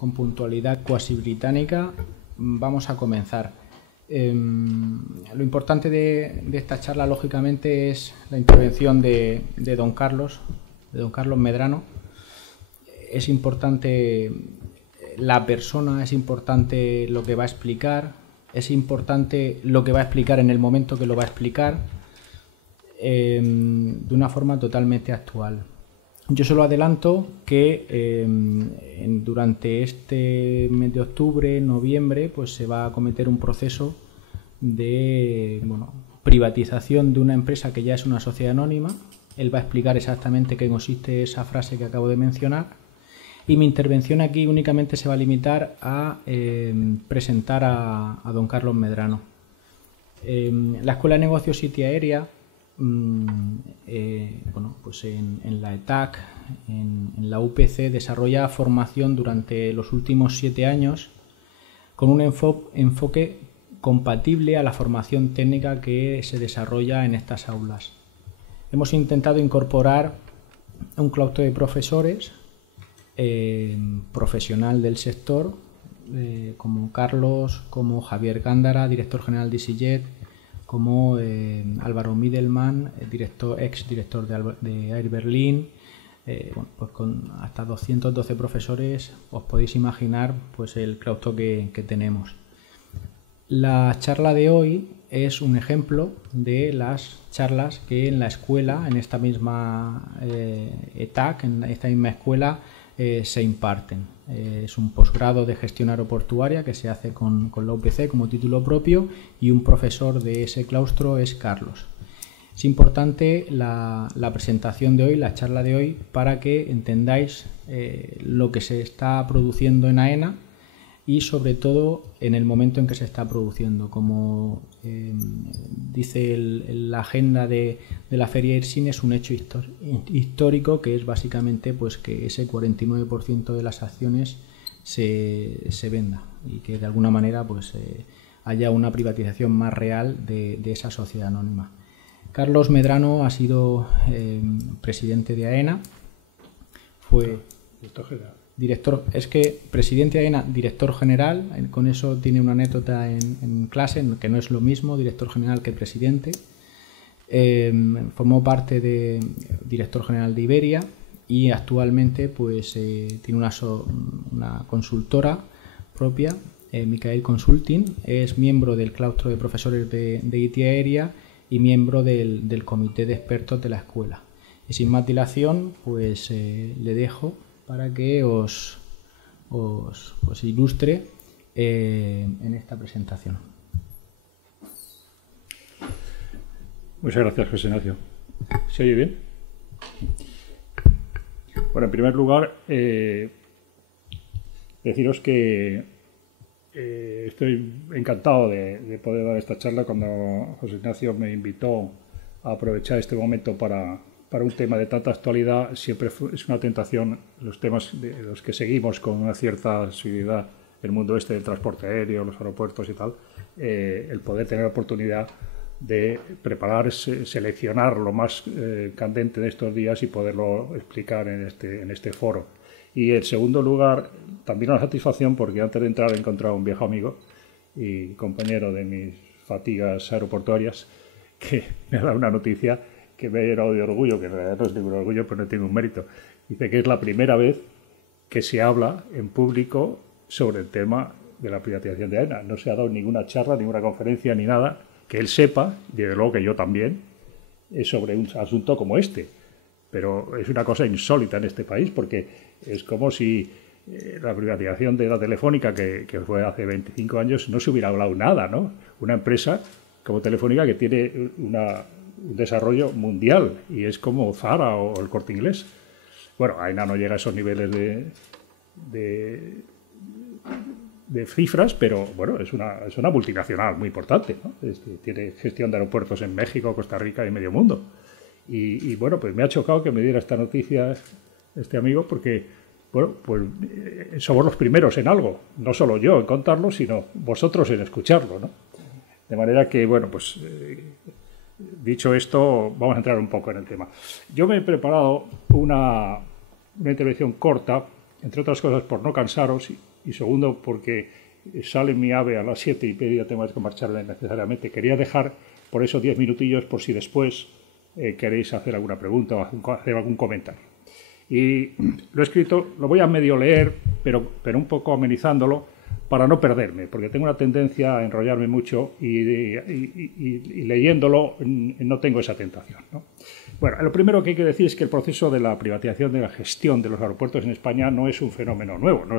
con puntualidad cuasi británica, vamos a comenzar. Lo importante de esta charla, lógicamente, es la intervención de don Carlos Medrano. Es importante la persona, es importante lo que va a explicar, es importante lo que va a explicar en el momento que lo va a explicar, de una forma totalmente actual. Yo solo adelanto que durante este mes de octubre, noviembre, pues se va a acometer un proceso de privatización de una empresa que ya es una sociedad anónima. Él va a explicar exactamente qué consiste esa frase que acabo de mencionar. Y mi intervención aquí únicamente se va a limitar a presentar a don Carlos Medrano. La Escuela de Negocios City Aérea, pues en la ETAC, en la UPC, desarrolla formación durante los últimos 7 años con un enfoque compatible a la formación técnica que se desarrolla en estas aulas. Hemos intentado incorporar un claustro de profesores profesional del sector, como Carlos, como Javier Gándara, director general de EasyJet, como Álvaro Midelman, ex director de Air Berlin. Pues con hasta 212 profesores os podéis imaginar pues el claustro que tenemos. La charla de hoy es un ejemplo de las charlas que en la escuela, en esta misma ETAC, en esta misma escuela, se imparten. Es un posgrado de gestión aeroportuaria que se hace con la UPC como título propio, y un profesor de ese claustro es Carlos. Es importante la presentación de hoy, la charla de hoy, para que entendáis lo que se está produciendo en AENA y sobre todo en el momento en que se está produciendo. Como dice la agenda de la Feria IRSIN, es un hecho histórico, que es básicamente pues que ese 49% de las acciones se venda y que de alguna manera pues haya una privatización más real de esa sociedad anónima. Carlos Medrano ha sido presidente de AENA, fue director, es que presidente de AENA, director general, con eso tiene una anécdota en clase, que no es lo mismo director general que presidente. Formó parte de director general de Iberia y actualmente pues tiene una consultora propia, Micael Consulting. Es miembro del claustro de profesores de IT Aérea y miembro del comité de expertos de la escuela. Y sin más dilación, pues le dejo para que os ilustre en esta presentación. Muchas gracias, José Ignacio. ¿Se oye bien? Bueno, en primer lugar, deciros que estoy encantado de poder dar esta charla. Cuando José Ignacio me invitó a aprovechar este momento para un tema de tanta actualidad, siempre es una tentación los temas de los que seguimos con una cierta asiduidad el mundo del transporte aéreo, los aeropuertos y tal, el poder tener la oportunidad de preparar, seleccionar lo más candente de estos días y poderlo explicar en este foro. Y en segundo lugar, también una satisfacción, porque antes de entrar he encontrado un viejo amigo y compañero de mis fatigas aeroportuarias que me ha dado una noticia que me ha llenado de orgullo, que en realidad no es ningún orgullo, pero no tiene un mérito. Dice que es la primera vez que se habla en público sobre el tema de la privatización de AENA. No se ha dado ninguna charla, ninguna conferencia, ni nada que él sepa, y desde luego que yo también, sobre un asunto como este. Pero es una cosa insólita en este país, porque es como si la privatización de la Telefónica, que fue hace 25 años, no se hubiera hablado nada, ¿no? Una empresa como Telefónica que tiene un desarrollo mundial, y es como Zara o el Corte Inglés. Bueno, AENA no llega a esos niveles de cifras, pero bueno, es una multinacional muy importante, ¿no? Tiene gestión de aeropuertos en México, Costa Rica y medio mundo. Y bueno, pues me ha chocado que me diera esta noticia este amigo, porque bueno, pues somos los primeros en algo, no solo yo en contarlo, sino vosotros en escucharlo, ¿no? De manera que, bueno, pues dicho esto, vamos a entrar un poco en el tema. Yo me he preparado una intervención corta, entre otras cosas por no cansaros y segundo porque sale mi AVE a las 7:30, tengo que marcharme necesariamente. Quería dejar por esos 10 minutillos por si después queréis hacer alguna pregunta o hacer algún comentario. Y lo he escrito, lo voy a medio leer, pero un poco amenizándolo para no perderme, porque tengo una tendencia a enrollarme mucho y leyéndolo no tengo esa tentación, ¿no? Bueno, lo primero que hay que decir es que el proceso de la privatización de la gestión de los aeropuertos en España no es un fenómeno nuevo, no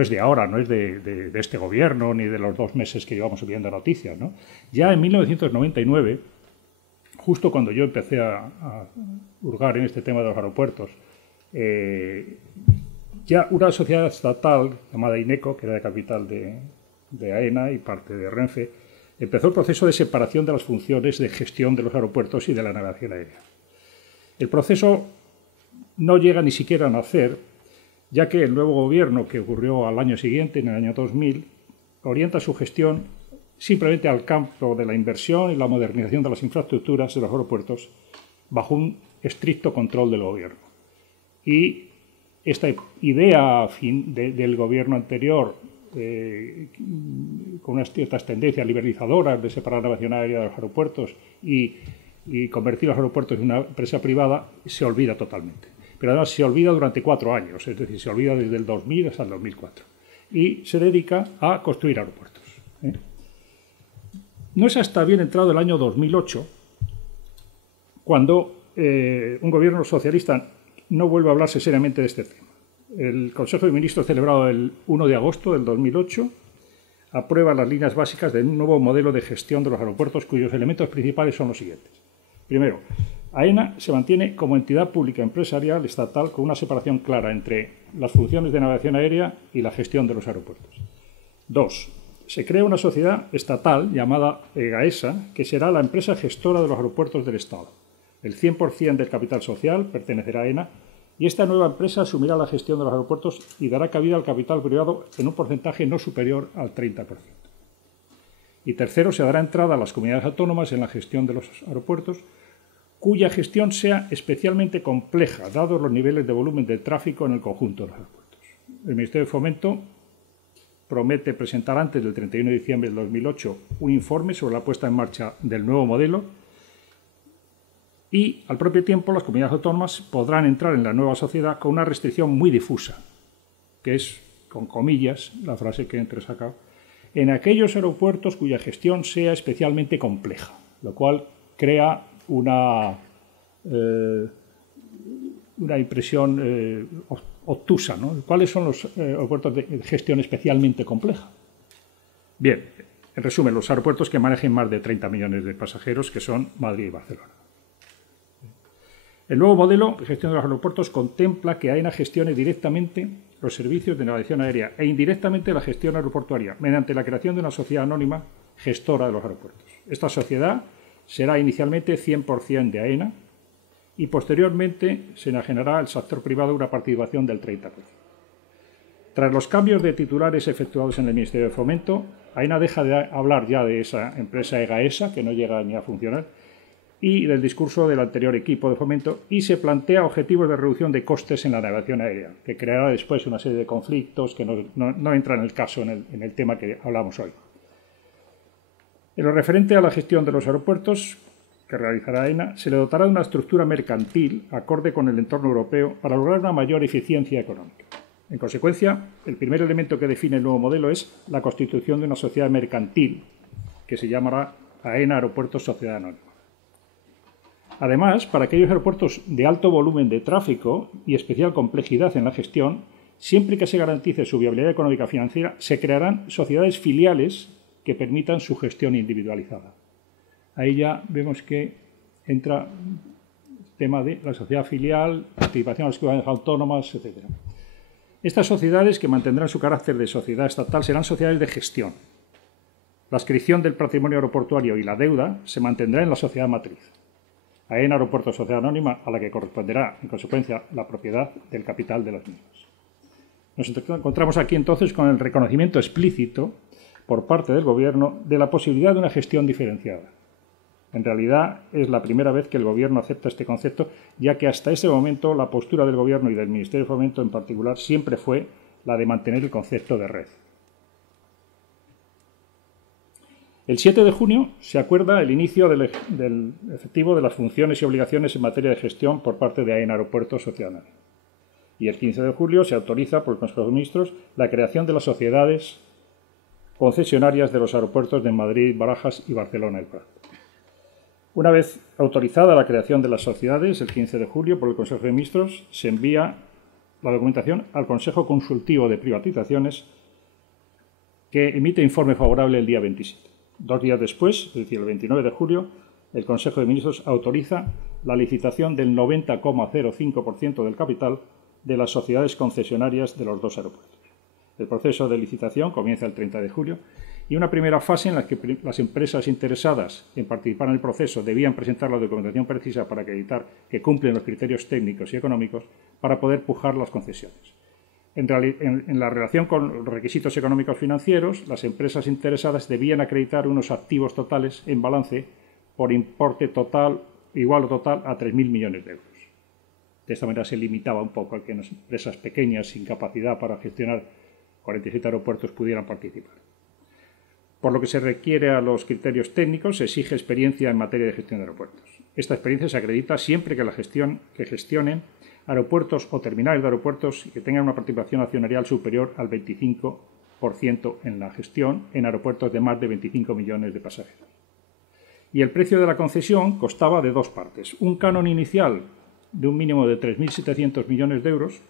es de ahora, no es de este gobierno ni de los 2 meses que llevamos viendo noticias, ¿no? Ya en 1999, justo cuando yo empecé a hurgar en este tema de los aeropuertos, ya una sociedad estatal llamada INECO, que era de capital de AENA y parte de Renfe, empezó el proceso de separación de las funciones de gestión de los aeropuertos y de la navegación aérea. El proceso no llega ni siquiera a nacer, ya que el nuevo gobierno que ocurrió al año siguiente, en el año 2000, orienta su gestión simplemente al campo de la inversión y la modernización de las infraestructuras de los aeropuertos bajo un estricto control del gobierno. Y esta idea del gobierno anterior, con unas ciertas tendencias liberalizadoras de separar la navegación aérea de los aeropuertos y convertir los aeropuertos en una empresa privada, se olvida totalmente. Pero además se olvida durante 4 años, es decir, se olvida desde el 2000 hasta el 2004. Y se dedica a construir aeropuertos. No es hasta bien entrado el año 2008 cuando un gobierno socialista no vuelve a hablarse seriamente de este tema. El Consejo de Ministros celebrado el 1 de agosto del 2008 aprueba las líneas básicas de un nuevo modelo de gestión de los aeropuertos cuyos elementos principales son los siguientes. Primero, AENA se mantiene como entidad pública empresarial estatal con una separación clara entre las funciones de navegación aérea y la gestión de los aeropuertos. 2. Se crea una sociedad estatal llamada EGAESA, que será la empresa gestora de los aeropuertos del Estado. El 100% del capital social pertenecerá a AENA y esta nueva empresa asumirá la gestión de los aeropuertos y dará cabida al capital privado en un porcentaje no superior al 30%. Y tercero, se dará entrada a las comunidades autónomas en la gestión de los aeropuertos, cuya gestión sea especialmente compleja, dados los niveles de volumen de tráfico en el conjunto de los aeropuertos. El Ministerio de Fomento promete presentar antes del 31 de diciembre del 2008 un informe sobre la puesta en marcha del nuevo modelo y, al propio tiempo, las comunidades autónomas podrán entrar en la nueva sociedad con una restricción muy difusa, que es, con comillas, la frase que he entresacado, en aquellos aeropuertos cuya gestión sea especialmente compleja, lo cual crea una impresión obtusa, ¿no? ¿Cuáles son los aeropuertos de gestión especialmente compleja? Bien, en resumen, los aeropuertos que manejen más de 30 millones de pasajeros, que son Madrid y Barcelona. El nuevo modelo de gestión de los aeropuertos contempla que AENA gestione directamente los servicios de navegación aérea e indirectamente la gestión aeroportuaria mediante la creación de una sociedad anónima gestora de los aeropuertos. Esta sociedad será inicialmente 100% de AENA y posteriormente se enajenará al sector privado una participación del 30%. Tras los cambios de titulares efectuados en el Ministerio de Fomento, AENA deja de hablar ya de esa empresa EGAESA, que no llega ni a funcionar, y del discurso del anterior equipo de Fomento, y se plantea objetivos de reducción de costes en la navegación aérea, que creará después una serie de conflictos que no entran en el caso en el tema que hablamos hoy. En lo referente a la gestión de los aeropuertos que realizará AENA, se le dotará de una estructura mercantil acorde con el entorno europeo para lograr una mayor eficiencia económica. En consecuencia, el primer elemento que define el nuevo modelo es la constitución de una sociedad mercantil que se llamará AENA Aeropuertos Sociedad Anónima. Además, para aquellos aeropuertos de alto volumen de tráfico y especial complejidad en la gestión, siempre que se garantice su viabilidad económica y financiera, se crearán sociedades filiales que permitan su gestión individualizada. Ahí ya vemos que entra el tema de la sociedad filial, participación en las comunidades autónomas, etc. Estas sociedades, que mantendrán su carácter de sociedad estatal, serán sociedades de gestión. La adscripción del patrimonio aeroportuario y la deuda se mantendrá en la sociedad matriz. AENA Aeropuertos Sociedad Anónima, a la que corresponderá, en consecuencia, la propiedad del capital de las mismas. Nos encontramos aquí, entonces, con el reconocimiento explícito por parte del Gobierno de la posibilidad de una gestión diferenciada. En realidad, es la primera vez que el Gobierno acepta este concepto, ya que hasta ese momento la postura del Gobierno y del Ministerio de Fomento en particular siempre fue la de mantener el concepto de red. El 7 de junio se acuerda el inicio del efectivo de las funciones y obligaciones en materia de gestión por parte de AENA Aeropuertos Sociedad. Y el 15 de julio se autoriza por el Consejo de Ministros la creación de las sociedades concesionarias de los aeropuertos de Madrid, Barajas y Barcelona el Prat. Una vez autorizada la creación de las sociedades, el 15 de julio, por el Consejo de Ministros, se envía la documentación al Consejo Consultivo de Privatizaciones, que emite informe favorable el día 27. 2 días después, es decir, el 29 de julio, el Consejo de Ministros autoriza la licitación del 90,05% del capital de las sociedades concesionarias de los 2 aeropuertos. El proceso de licitación comienza el 30 de julio y una primera fase en la que las empresas interesadas en participar en el proceso debían presentar la documentación precisa para acreditar que cumplen los criterios técnicos y económicos para poder pujar las concesiones. En la relación con los requisitos económicos financieros, las empresas interesadas debían acreditar unos activos totales en balance por importe total igual o total a 3.000 millones de euros. De esta manera se limitaba un poco a que las empresas pequeñas sin capacidad para gestionar 47 aeropuertos pudieran participar. Por lo que se requiere a los criterios técnicos, se exige experiencia en materia de gestión de aeropuertos. Esta experiencia se acredita siempre que gestionen aeropuertos o terminales de aeropuertos que tengan una participación accionarial superior al 25% en la gestión en aeropuertos de más de 25 millones de pasajeros. Y el precio de la concesión constaba de 2 partes. Un canon inicial de un mínimo de 3.700 millones de euros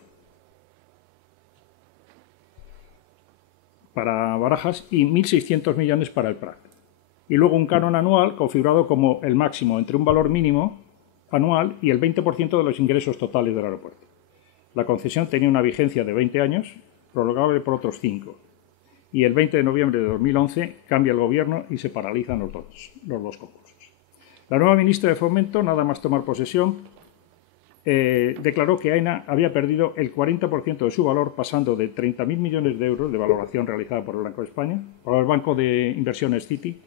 para Barajas y 1.600 millones para el Prat. Y luego un canon anual configurado como el máximo entre un valor mínimo anual y el 20% de los ingresos totales del aeropuerto. La concesión tenía una vigencia de 20 años, prorrogable por otros 5. Y el 20 de noviembre de 2011 cambia el gobierno y se paralizan los dos concursos. La nueva ministra de Fomento, nada más tomar posesión, declaró que AENA había perdido el 40% de su valor, pasando de 30.000 millones de euros de valoración realizada por el Banco de España, por el Banco de Inversiones Citi,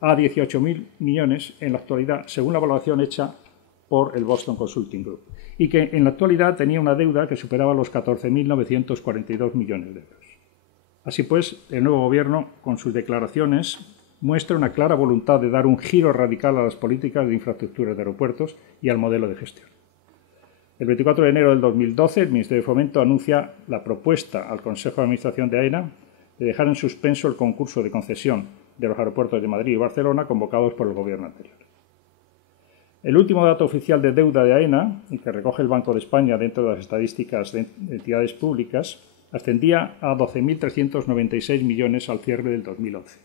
a 18.000 millones en la actualidad, según la valoración hecha por el Boston Consulting Group, y que en la actualidad tenía una deuda que superaba los 14.942 millones de euros. Así pues, el nuevo gobierno, con sus declaraciones, muestra una clara voluntad de dar un giro radical a las políticas de infraestructuras de aeropuertos y al modelo de gestión. El 24 de enero del 2012, el Ministerio de Fomento anuncia la propuesta al Consejo de Administración de AENA de dejar en suspenso el concurso de concesión de los aeropuertos de Madrid y Barcelona convocados por el gobierno anterior. El último dato oficial de deuda de AENA, que recoge el Banco de España dentro de las estadísticas de entidades públicas, ascendía a 12.396 millones al cierre del 2011.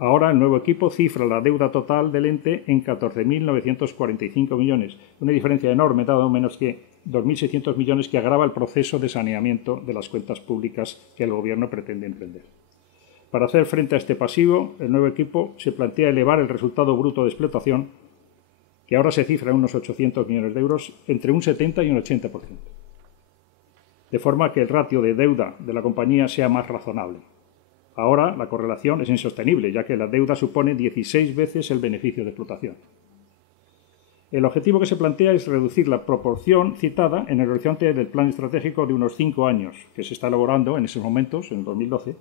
Ahora el nuevo equipo cifra la deuda total del ente en 14.945 millones, una diferencia enorme, dado menos que 2.600 millones que agrava el proceso de saneamiento de las cuentas públicas que el Gobierno pretende emprender. Para hacer frente a este pasivo, el nuevo equipo se plantea elevar el resultado bruto de explotación, que ahora se cifra en unos 800 millones de euros, entre un 70 y un 80%, de forma que el ratio de deuda de la compañía sea más razonable. Ahora la correlación es insostenible, ya que la deuda supone 16 veces el beneficio de explotación. El objetivo que se plantea es reducir la proporción citada en el horizonte del plan estratégico de unos 5 años, que se está elaborando en esos momentos, en el 2012,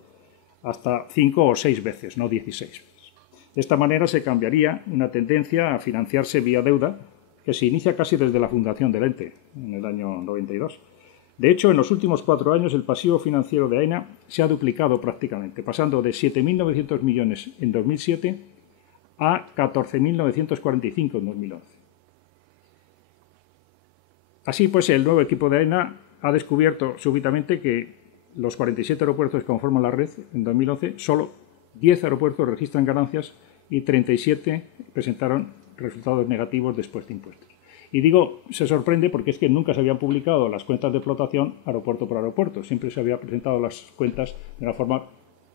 hasta 5 o 6 veces, no 16 veces. De esta manera se cambiaría una tendencia a financiarse vía deuda, que se inicia casi desde la fundación del ente, en el año 92. De hecho, en los últimos 4 años el pasivo financiero de AENA se ha duplicado prácticamente, pasando de 7.900 millones en 2007 a 14.945 en 2011. Así pues, el nuevo equipo de AENA ha descubierto súbitamente que los 47 aeropuertos que conforman la red en 2011, solo 10 aeropuertos registran ganancias y 37 presentaron resultados negativos después de impuestos. Y digo, se sorprende porque es que nunca se habían publicado las cuentas de explotación aeropuerto por aeropuerto, siempre se había presentado las cuentas de una forma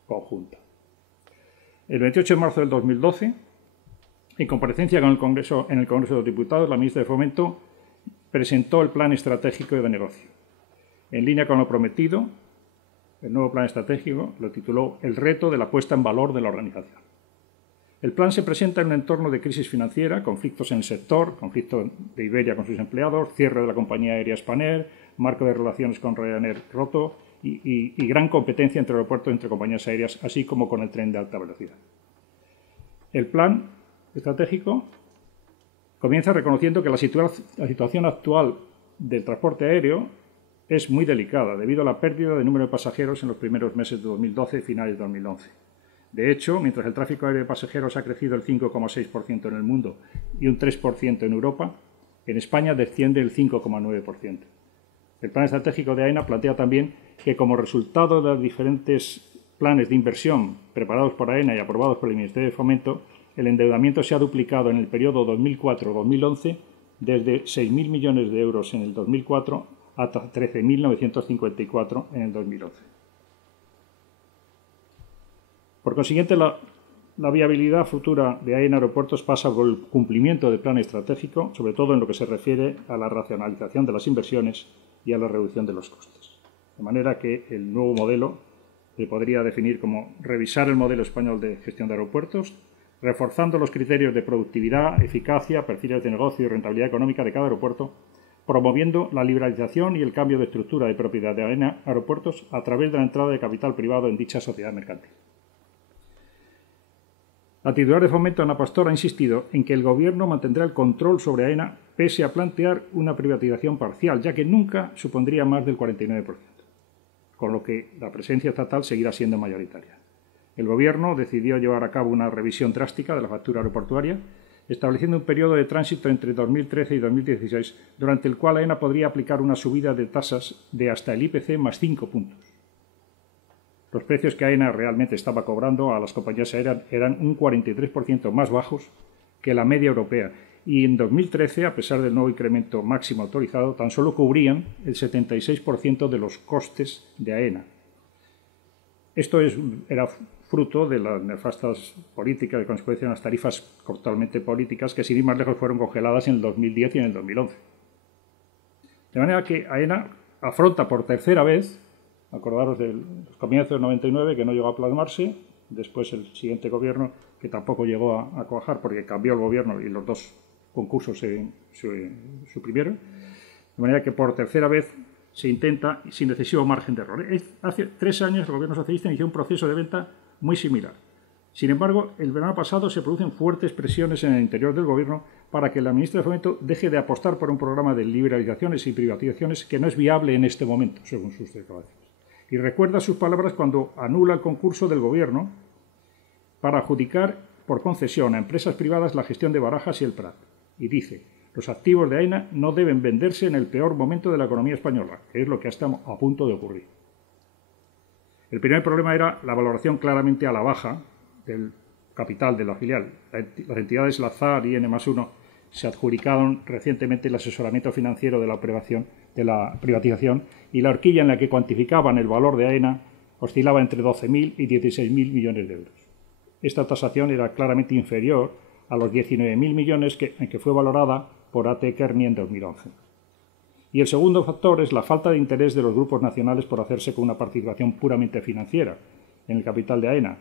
conjunta. El 28 de marzo del 2012, en comparecencia en el Congreso de los Diputados, la ministra de Fomento presentó el plan estratégico de negocio. En línea con lo prometido, el nuevo plan estratégico lo tituló El reto de la puesta en valor de la organización. El plan se presenta en un entorno de crisis financiera, conflictos en el sector, conflicto de Iberia con sus empleados, cierre de la compañía aérea Spanair, marco de relaciones con Ryanair roto y gran competencia entre aeropuertos y entre compañías aéreas, así como con el tren de alta velocidad. El plan estratégico comienza reconociendo que la situación actual del transporte aéreo es muy delicada debido a la pérdida de número de pasajeros en los primeros meses de 2012 y finales de 2011. De hecho, mientras el tráfico aéreo de pasajeros ha crecido el 5,6% en el mundo y un 3% en Europa, en España desciende el 5,9%. El plan estratégico de AENA plantea también que, como resultado de los diferentes planes de inversión preparados por AENA y aprobados por el Ministerio de Fomento, el endeudamiento se ha duplicado en el periodo 2004-2011 desde 6.000 millones de euros en el 2004 hasta 13.954 en el 2011. Por consiguiente, la viabilidad futura de AENA Aeropuertos pasa por el cumplimiento del plan estratégico, sobre todo en lo que se refiere a la racionalización de las inversiones y a la reducción de los costes. De manera que el nuevo modelo se podría definir como revisar el modelo español de gestión de aeropuertos, reforzando los criterios de productividad, eficacia, perfiles de negocio y rentabilidad económica de cada aeropuerto, promoviendo la liberalización y el cambio de estructura de propiedad de AENA Aeropuertos a través de la entrada de capital privado en dicha sociedad mercantil. La titular de Fomento, Ana Pastor, ha insistido en que el Gobierno mantendrá el control sobre AENA pese a plantear una privatización parcial, ya que nunca supondría más del 49%, con lo que la presencia estatal seguirá siendo mayoritaria. El Gobierno decidió llevar a cabo una revisión drástica de la factura aeroportuaria, estableciendo un periodo de tránsito entre 2013 y 2016, durante el cual AENA podría aplicar una subida de tasas de hasta el IPC más 5 puntos. Los precios que AENA realmente estaba cobrando a las compañías aéreas eran un 43% más bajos que la media europea y en 2013, a pesar del nuevo incremento máximo autorizado, tan solo cubrían el 76% de los costes de AENA. Esto era fruto de las nefastas políticas de consecuencia de unas tarifas totalmente políticas que, sin ir más lejos, fueron congeladas en el 2010 y en el 2011. De manera que AENA afronta por tercera vez, acordaros de los comienzos del 99, que no llegó a plasmarse, después el siguiente gobierno, que tampoco llegó a cuajar porque cambió el gobierno y los dos concursos se suprimieron, de manera que por tercera vez se intenta sin excesivo margen de error. Hace 3 años el gobierno socialista inició un proceso de venta muy similar. Sin embargo, el verano pasado se producen fuertes presiones en el interior del gobierno para que la ministra de Fomento deje de apostar por un programa de liberalizaciones y privatizaciones que no es viable en este momento, según sus declaraciones. Y recuerda sus palabras cuando anula el concurso del gobierno para adjudicar por concesión a empresas privadas la gestión de Barajas y el Prat. Y dice: los activos de AENA no deben venderse en el peor momento de la economía española, que es lo que está a punto de ocurrir. El primer problema era la valoración claramente a la baja del capital de la filial. Las entidades Lazar y N+1 se adjudicaron recientemente el asesoramiento financiero de la privatización y la horquilla en la que cuantificaban el valor de AENA oscilaba entre 12.000 y 16.000 millones de euros. Esta tasación era claramente inferior a los 19.000 millones en que fue valorada por AT Kearney en 2011. Y el segundo factor es la falta de interés de los grupos nacionales por hacerse con una participación puramente financiera en el capital de AENA,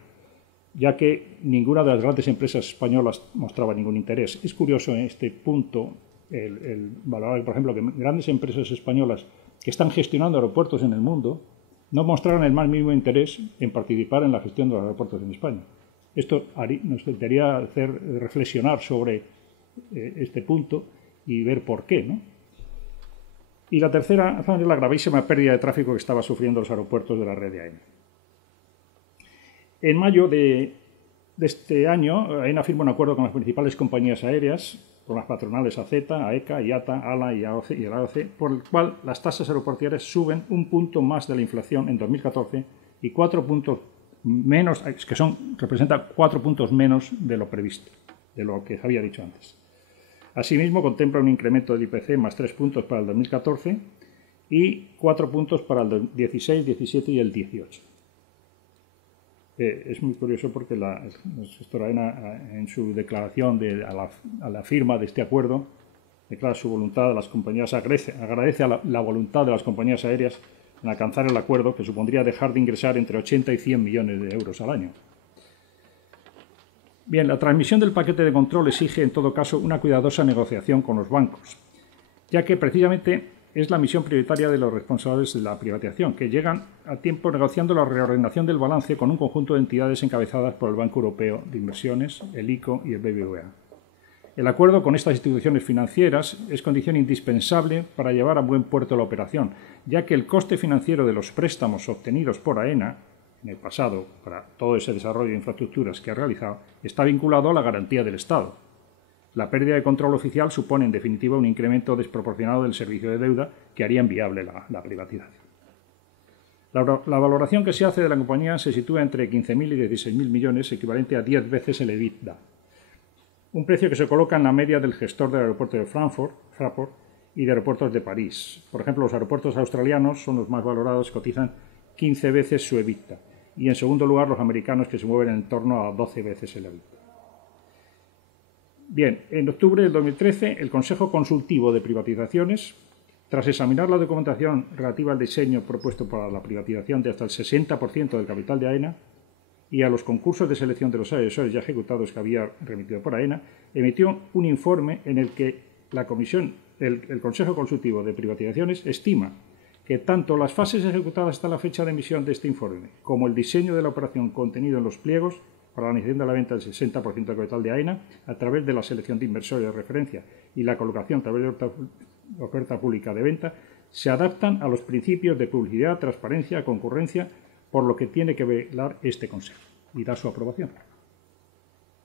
ya que ninguna de las grandes empresas españolas mostraba ningún interés. Es curioso en este punto el valorar, por ejemplo, que grandes empresas españolas que están gestionando aeropuertos en el mundo no mostraron el más mínimo interés en participar en la gestión de los aeropuertos en España. Esto nos debería hacer reflexionar sobre este punto y ver por qué, ¿no? Y la tercera es la gravísima pérdida de tráfico que estaba sufriendo los aeropuertos de la red de AENA. En mayo de este año, AENA firma un acuerdo con las principales compañías aéreas, con las patronales AZ, AECA, IATA, ALA y el AOC, por el cual las tasas aeroportuarias suben 1 punto más de la inflación en 2014 y 4 puntos menos, representa 4 puntos menos de lo previsto, de lo que se había dicho antes. Asimismo, contempla un incremento del IPC más 3 puntos para el 2014 y 4 puntos para el 16, 17 y el 18. Es muy curioso porque la gestora AENA, en su declaración a la firma de este acuerdo, declara su voluntad de las compañías, agradece a la voluntad de las compañías aéreas en alcanzar el acuerdo, que supondría dejar de ingresar entre 80 y 100 millones de euros al año. Bien, la transmisión del paquete de control exige, en todo caso, una cuidadosa negociación con los bancos, ya que precisamente es la misión prioritaria de los responsables de la privatización, que llegan a tiempo negociando la reordenación del balance con un conjunto de entidades encabezadas por el Banco Europeo de Inversiones, el ICO y el BBVA. El acuerdo con estas instituciones financieras es condición indispensable para llevar a buen puerto la operación, ya que el coste financiero de los préstamos obtenidos por AENA en el pasado para todo ese desarrollo de infraestructuras que ha realizado está vinculado a la garantía del Estado. La pérdida de control oficial supone, en definitiva, un incremento desproporcionado del servicio de deuda que haría inviable la privatización. La valoración que se hace de la compañía se sitúa entre 15.000 y 16.000 millones, equivalente a 10 veces el EBITDA. Un precio que se coloca en la media del gestor del aeropuerto de Fraport y de aeropuertos de París. Por ejemplo, los aeropuertos australianos son los más valorados, cotizan 15 veces su EBITDA. Y en segundo lugar, los americanos, que se mueven en torno a 12 veces el EBITDA. Bien, en octubre del 2013, el Consejo Consultivo de Privatizaciones, tras examinar la documentación relativa al diseño propuesto para la privatización de hasta el 60% del capital de AENA y a los concursos de selección de los asesores ya ejecutados que había remitido por AENA, emitió un informe en el que el Consejo Consultivo de Privatizaciones estima que tanto las fases ejecutadas hasta la fecha de emisión de este informe como el diseño de la operación contenido en los pliegos para la iniciación de la venta del 60% del capital de AENA a través de la selección de inversores de referencia y la colocación a través de oferta pública de venta, se adaptan a los principios de publicidad, transparencia, concurrencia, por lo que tiene que velar este Consejo y dar su aprobación.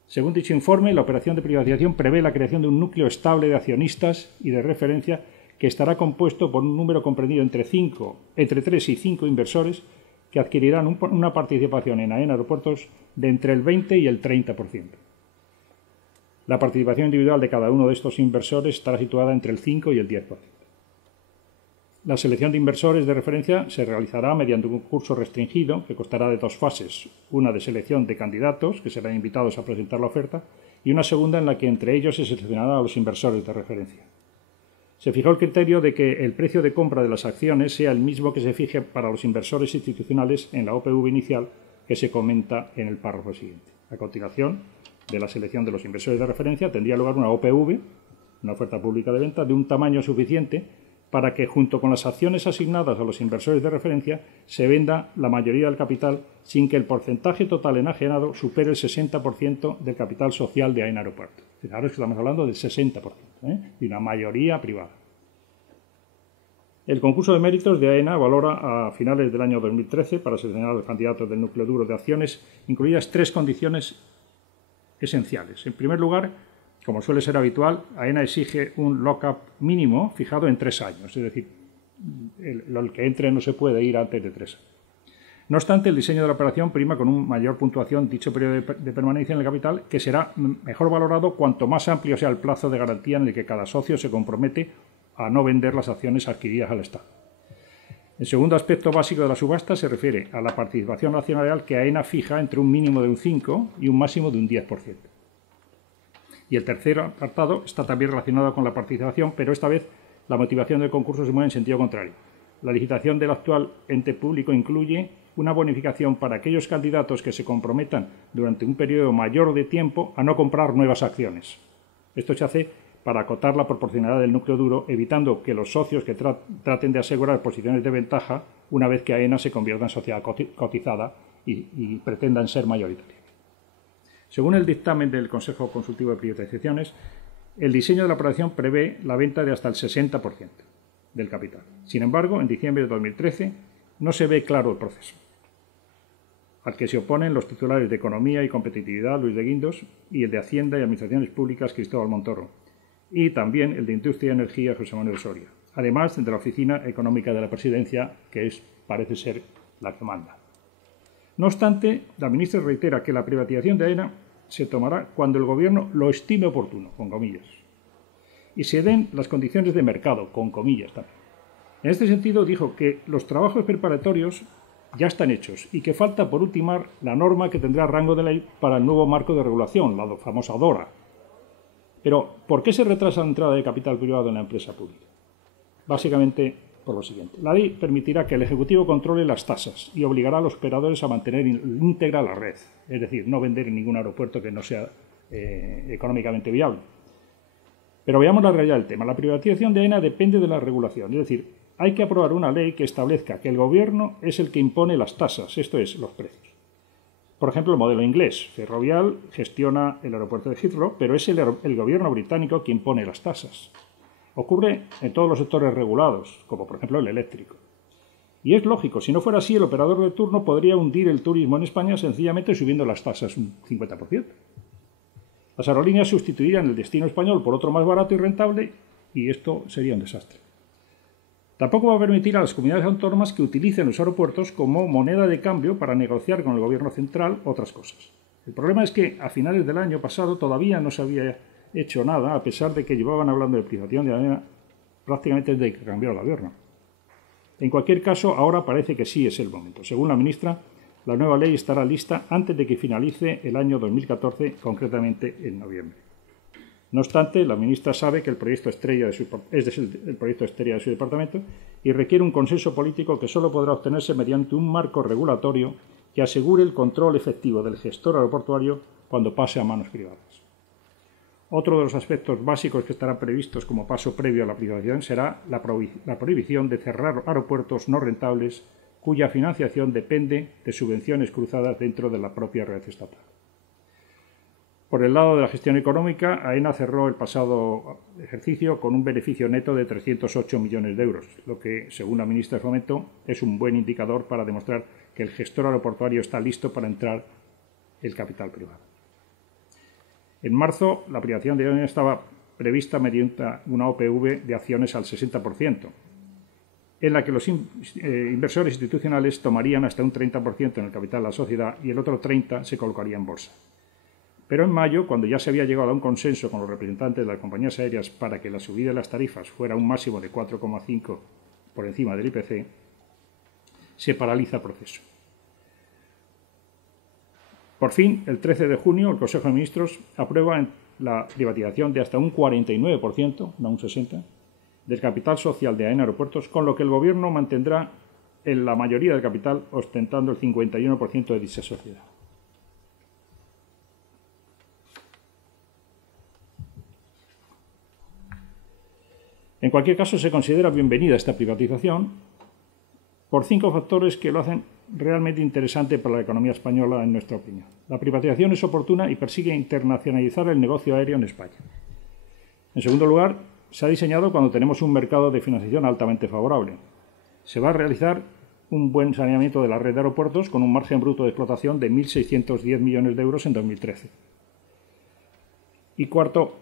Según dicho informe, la operación de privatización prevé la creación de un núcleo estable de accionistas y de referencia que estará compuesto por un número comprendido entre 3 y 5 inversores que adquirirán una participación en AENA Aeropuertos de entre el 20 y el 30%. La participación individual de cada uno de estos inversores estará situada entre el 5 y el 10%. La selección de inversores de referencia se realizará mediante un concurso restringido que constará de 2 fases, una de selección de candidatos que serán invitados a presentar la oferta y una segunda en la que entre ellos se seleccionará a los inversores de referencia. Se fijó el criterio de que el precio de compra de las acciones sea el mismo que se fije para los inversores institucionales en la OPV inicial que se comenta en el párrafo siguiente. A continuación de la selección de los inversores de referencia tendría lugar una OPV, una oferta pública de venta, de un tamaño suficiente para que, junto con las acciones asignadas a los inversores de referencia, se venda la mayoría del capital sin que el porcentaje total enajenado supere el 60% del capital social de AENA Aeropuertos. Fijaros que estamos hablando del 60%, y una mayoría privada. El concurso de méritos de AENA valora a finales del año 2013 para seleccionar a los candidatos del núcleo duro de acciones, incluidas 3 condiciones esenciales. En primer lugar, como suele ser habitual, AENA exige un lock-up mínimo fijado en 3 años, es decir, el que entre no se puede ir antes de 3 años. No obstante, el diseño de la operación prima con una mayor puntuación dicho periodo de permanencia en el capital, que será mejor valorado cuanto más amplio sea el plazo de garantía en el que cada socio se compromete a no vender las acciones adquiridas al Estado. El segundo aspecto básico de la subasta se refiere a la participación accionarial que AENA fija entre un mínimo de un 5 y un máximo de un 10%. Y el tercer apartado está también relacionado con la participación, pero esta vez la motivación del concurso se mueve en sentido contrario. La licitación del actual ente público incluye una bonificación para aquellos candidatos que se comprometan durante un periodo mayor de tiempo a no comprar nuevas acciones. Esto se hace para acotar la proporcionalidad del núcleo duro, evitando que los socios que traten de asegurar posiciones de ventaja una vez que AENA se convierta en sociedad cotizada y pretendan ser mayoritarios. Según el dictamen del Consejo Consultivo de Privatizaciones, el diseño de la operación prevé la venta de hasta el 60% del capital. Sin embargo, en diciembre de 2013 no se ve claro el proceso, al que se oponen los titulares de Economía y Competitividad, Luis de Guindos, y el de Hacienda y Administraciones Públicas, Cristóbal Montoro, y también el de Industria y Energía, José Manuel Soria, además de la Oficina Económica de la Presidencia, que parece ser la que manda. No obstante, la ministra reitera que la privatización de AENA se tomará cuando el Gobierno lo estime oportuno, con comillas, y se den las condiciones de mercado, con comillas también. En este sentido, dijo que los trabajos preparatorios ya están hechos y que falta por ultimar la norma que tendrá rango de ley para el nuevo marco de regulación, la famosa DORA. Pero, ¿por qué se retrasa la entrada de capital privado en la empresa pública? Básicamente por lo siguiente. La ley permitirá que el Ejecutivo controle las tasas y obligará a los operadores a mantener íntegra la red, es decir, no vender en ningún aeropuerto que no sea económicamente viable. Pero veamos la realidad del tema. La privatización de AENA depende de la regulación, es decir, hay que aprobar una ley que establezca que el gobierno es el que impone las tasas, esto es, los precios. Por ejemplo, el modelo inglés. Ferrovial gestiona el aeropuerto de Heathrow, pero es el gobierno británico quien pone las tasas. Ocurre en todos los sectores regulados, como por ejemplo el eléctrico. Y es lógico, si no fuera así, el operador de turno podría hundir el turismo en España sencillamente subiendo las tasas un 50%. Las aerolíneas sustituirían el destino español por otro más barato y rentable, y esto sería un desastre. Tampoco va a permitir a las comunidades autónomas que utilicen los aeropuertos como moneda de cambio para negociar con el gobierno central otras cosas. El problema es que a finales del año pasado todavía no se había hecho nada, a pesar de que llevaban hablando de privatización de AENA prácticamente desde que cambió el gobierno. En cualquier caso, ahora parece que sí es el momento. Según la ministra, la nueva ley estará lista antes de que finalice el año 2014, concretamente en noviembre. No obstante, la ministra sabe que el proyecto estrella es el proyecto estrella de su departamento y requiere un consenso político que solo podrá obtenerse mediante un marco regulatorio que asegure el control efectivo del gestor aeroportuario cuando pase a manos privadas. Otro de los aspectos básicos que estarán previstos como paso previo a la privatización será la prohibición de cerrar aeropuertos no rentables cuya financiación depende de subvenciones cruzadas dentro de la propia red estatal. Por el lado de la gestión económica, AENA cerró el pasado ejercicio con un beneficio neto de 308 millones de euros, lo que, según la ministra de Fomento, es un buen indicador para demostrar que el gestor aeroportuario está listo para entrar el capital privado. En marzo, la privatización de AENA estaba prevista mediante una OPV de acciones al 60%, en la que los inversores institucionales tomarían hasta un 30% en el capital de la sociedad y el otro 30% se colocaría en bolsa. Pero en mayo, cuando ya se había llegado a un consenso con los representantes de las compañías aéreas para que la subida de las tarifas fuera un máximo de 4,5 por encima del IPC, se paraliza el proceso. Por fin, el 13 de junio, el Consejo de Ministros aprueba la privatización de hasta un 49%, no un 60%, del capital social de AENA Aeropuertos, con lo que el Gobierno mantendrá en la mayoría del capital, ostentando el 51% de dicha sociedad. En cualquier caso, se considera bienvenida esta privatización por 5 factores que lo hacen realmente interesante para la economía española, en nuestra opinión. La privatización es oportuna y persigue internacionalizar el negocio aéreo en España. En segundo lugar, se ha diseñado cuando tenemos un mercado de financiación altamente favorable. Se va a realizar un buen saneamiento de la red de aeropuertos con un margen bruto de explotación de 1.610 millones de euros en 2013. Y cuarto,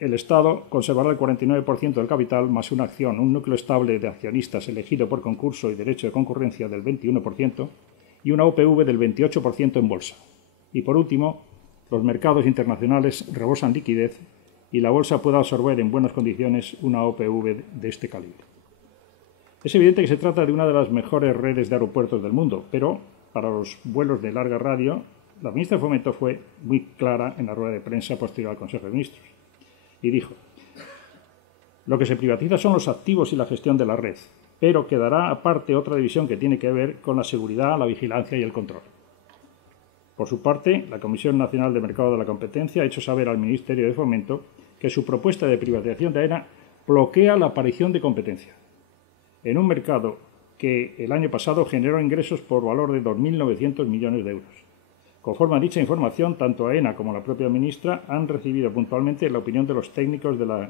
el Estado conservará el 49% del capital más una acción, un núcleo estable de accionistas elegido por concurso y derecho de concurrencia del 21% y una OPV del 28% en bolsa. Y por último, los mercados internacionales rebosan liquidez y la bolsa puede absorber en buenas condiciones una OPV de este calibre. Es evidente que se trata de una de las mejores redes de aeropuertos del mundo, pero para los vuelos de larga radio, la ministra de Fomento fue muy clara en la rueda de prensa posterior al Consejo de Ministros. Y dijo: lo que se privatiza son los activos y la gestión de la red, pero quedará aparte otra división que tiene que ver con la seguridad, la vigilancia y el control. Por su parte, la Comisión Nacional de Mercado de la Competencia ha hecho saber al Ministerio de Fomento que su propuesta de privatización de AENA bloquea la aparición de competencia en un mercado que el año pasado generó ingresos por valor de 2.900 millones de euros. Conforme a dicha información, tanto AENA como la propia ministra han recibido puntualmente la opinión de los técnicos de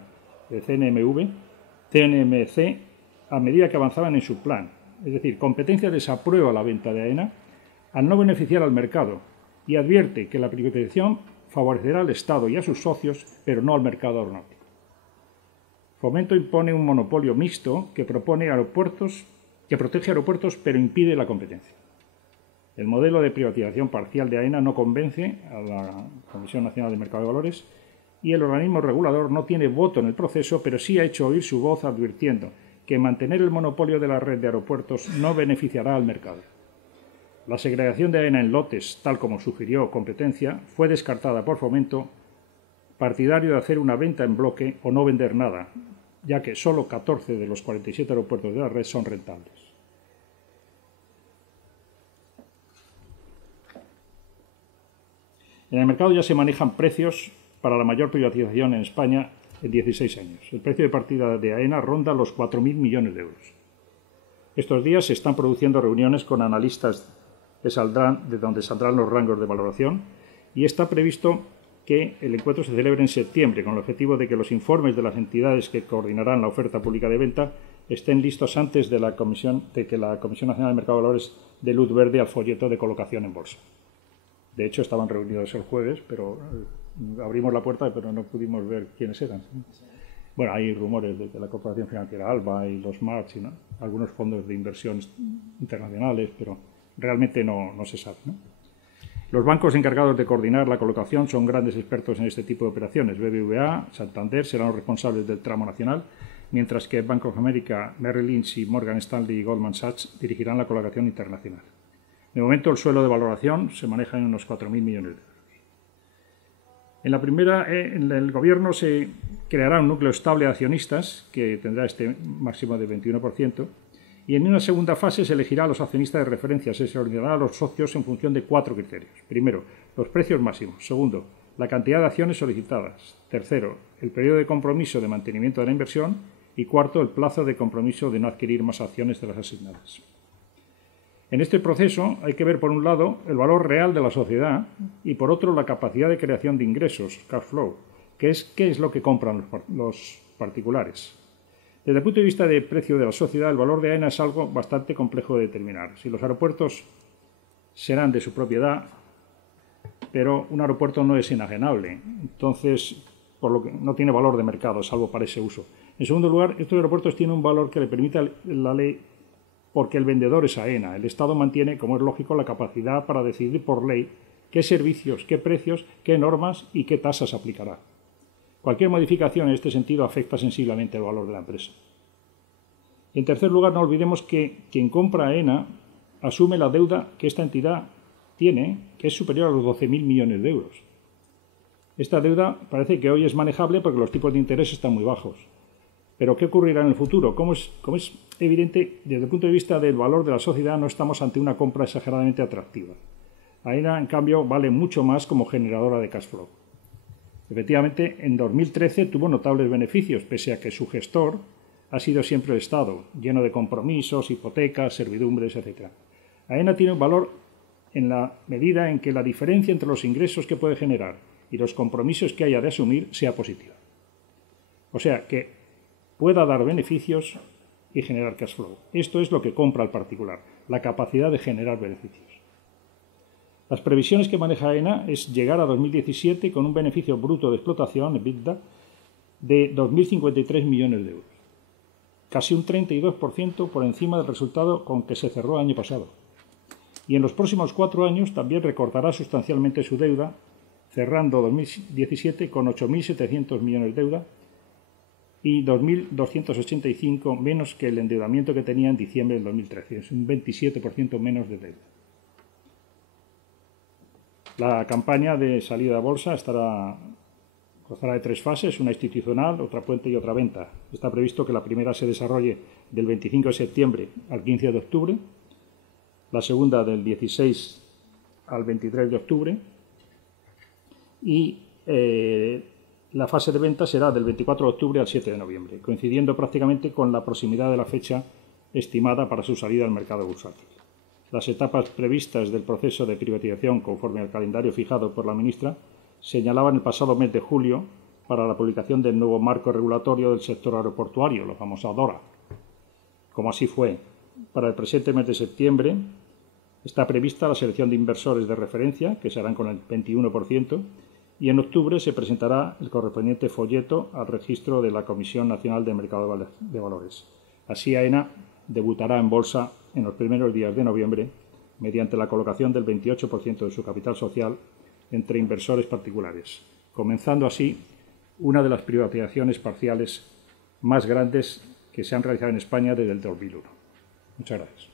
CNMC a medida que avanzaban en su plan. Es decir, Competencia desaprueba la venta de AENA al no beneficiar al mercado y advierte que la privatización favorecerá al Estado y a sus socios, pero no al mercado aeronáutico. Fomento impone un monopolio mixto que protege aeropuertos pero impide la competencia. El modelo de privatización parcial de AENA no convence a la Comisión Nacional de Mercado de Valores y el organismo regulador no tiene voto en el proceso, pero sí ha hecho oír su voz advirtiendo que mantener el monopolio de la red de aeropuertos no beneficiará al mercado. La segregación de AENA en lotes, tal como sugirió Competencia, fue descartada por Fomento, partidario de hacer una venta en bloque o no vender nada, ya que solo 14 de los 47 aeropuertos de la red son rentables. En el mercado ya se manejan precios para la mayor privatización en España en 16 años. El precio de partida de AENA ronda los 4.000 millones de euros. Estos días se están produciendo reuniones con analistas de donde saldrán los rangos de valoración, y está previsto que el encuentro se celebre en septiembre, con el objetivo de que los informes de las entidades que coordinarán la oferta pública de venta estén listos antes de que la Comisión Nacional de Mercado de Valores dé luz verde al folleto de colocación en bolsa. De hecho, estaban reunidos el jueves, pero abrimos la puerta, pero no pudimos ver quiénes eran. Bueno, hay rumores de que la Corporación Financiera Alba y los March, ¿no?, algunos fondos de inversión internacionales, pero realmente no se sabe, ¿no? Los bancos encargados de coordinar la colocación son grandes expertos en este tipo de operaciones. BBVA, Santander serán los responsables del tramo nacional, mientras que Bank of America, Merrill Lynch y Morgan Stanley y Goldman Sachs dirigirán la colocación internacional. De momento, el suelo de valoración se maneja en unos 4.000 millones de euros. En el Gobierno se creará un núcleo estable de accionistas, que tendrá este máximo de 21%, y en una segunda fase se elegirá a los accionistas de referencia. Se ordenará a los socios en función de 4 criterios. Primero, los precios máximos. Segundo, la cantidad de acciones solicitadas. Tercero, el periodo de compromiso de mantenimiento de la inversión. Y cuarto, el plazo de compromiso de no adquirir más acciones de las asignadas. En este proceso hay que ver, por un lado, el valor real de la sociedad y, por otro, la capacidad de creación de ingresos, cash flow, que es qué es lo que compran los particulares. Desde el punto de vista del precio de la sociedad, el valor de AENA es algo bastante complejo de determinar. Si los aeropuertos serán de su propiedad, pero un aeropuerto no es enajenable, entonces, por lo que no tiene valor de mercado, salvo para ese uso. En segundo lugar, estos aeropuertos tienen un valor que le permite la ley, porque el vendedor es AENA. El Estado mantiene, como es lógico, la capacidad para decidir por ley qué servicios, qué precios, qué normas y qué tasas aplicará. Cualquier modificación en este sentido afecta sensiblemente el valor de la empresa. Y en tercer lugar, no olvidemos que quien compra AENA asume la deuda que esta entidad tiene, que es superior a los 12.000 millones de euros. Esta deuda parece que hoy es manejable porque los tipos de interés están muy bajos. Pero ¿qué ocurrirá en el futuro? Como es evidente, desde el punto de vista del valor de la sociedad, no estamos ante una compra exageradamente atractiva. AENA, en cambio, vale mucho más como generadora de cash flow. Efectivamente, en 2013 tuvo notables beneficios, pese a que su gestor ha sido siempre el Estado, lleno de compromisos, hipotecas, servidumbres, etc. AENA tiene un valor en la medida en que la diferencia entre los ingresos que puede generar y los compromisos que haya de asumir sea positiva. O sea, que pueda dar beneficios y generar cash flow. Esto es lo que compra el particular, la capacidad de generar beneficios. Las previsiones que maneja AENA es llegar a 2017 con un beneficio bruto de explotación, EBITDA, de 2.053 millones de euros. Casi un 32% por encima del resultado con que se cerró el año pasado. Y en los próximos 4 años también recortará sustancialmente su deuda, cerrando 2017 con 8.700 millones de deuda y 2.285 menos que el endeudamiento que tenía en diciembre del 2013. Es un 27% menos de deuda. La campaña de salida a bolsa gozará de 3 fases, una institucional, otra puente y otra venta. Está previsto que la primera se desarrolle del 25 de septiembre al 15 de octubre, la segunda del 16 al 23 de octubre y la fase de venta será del 24 de octubre al 7 de noviembre, coincidiendo prácticamente con la proximidad de la fecha estimada para su salida al mercado bursátil. Las etapas previstas del proceso de privatización, conforme al calendario fijado por la ministra, señalaban el pasado mes de julio para la publicación del nuevo marco regulatorio del sector aeroportuario, la famosa DORA. Como así fue, para el presente mes de septiembre está prevista la selección de inversores de referencia, que se harán con el 21%, y en octubre se presentará el correspondiente folleto al registro de la Comisión Nacional de Mercado de Valores. Así, AENA debutará en bolsa en los primeros días de noviembre mediante la colocación del 28% de su capital social entre inversores particulares, comenzando así una de las privatizaciones parciales más grandes que se han realizado en España desde el 2001. Muchas gracias.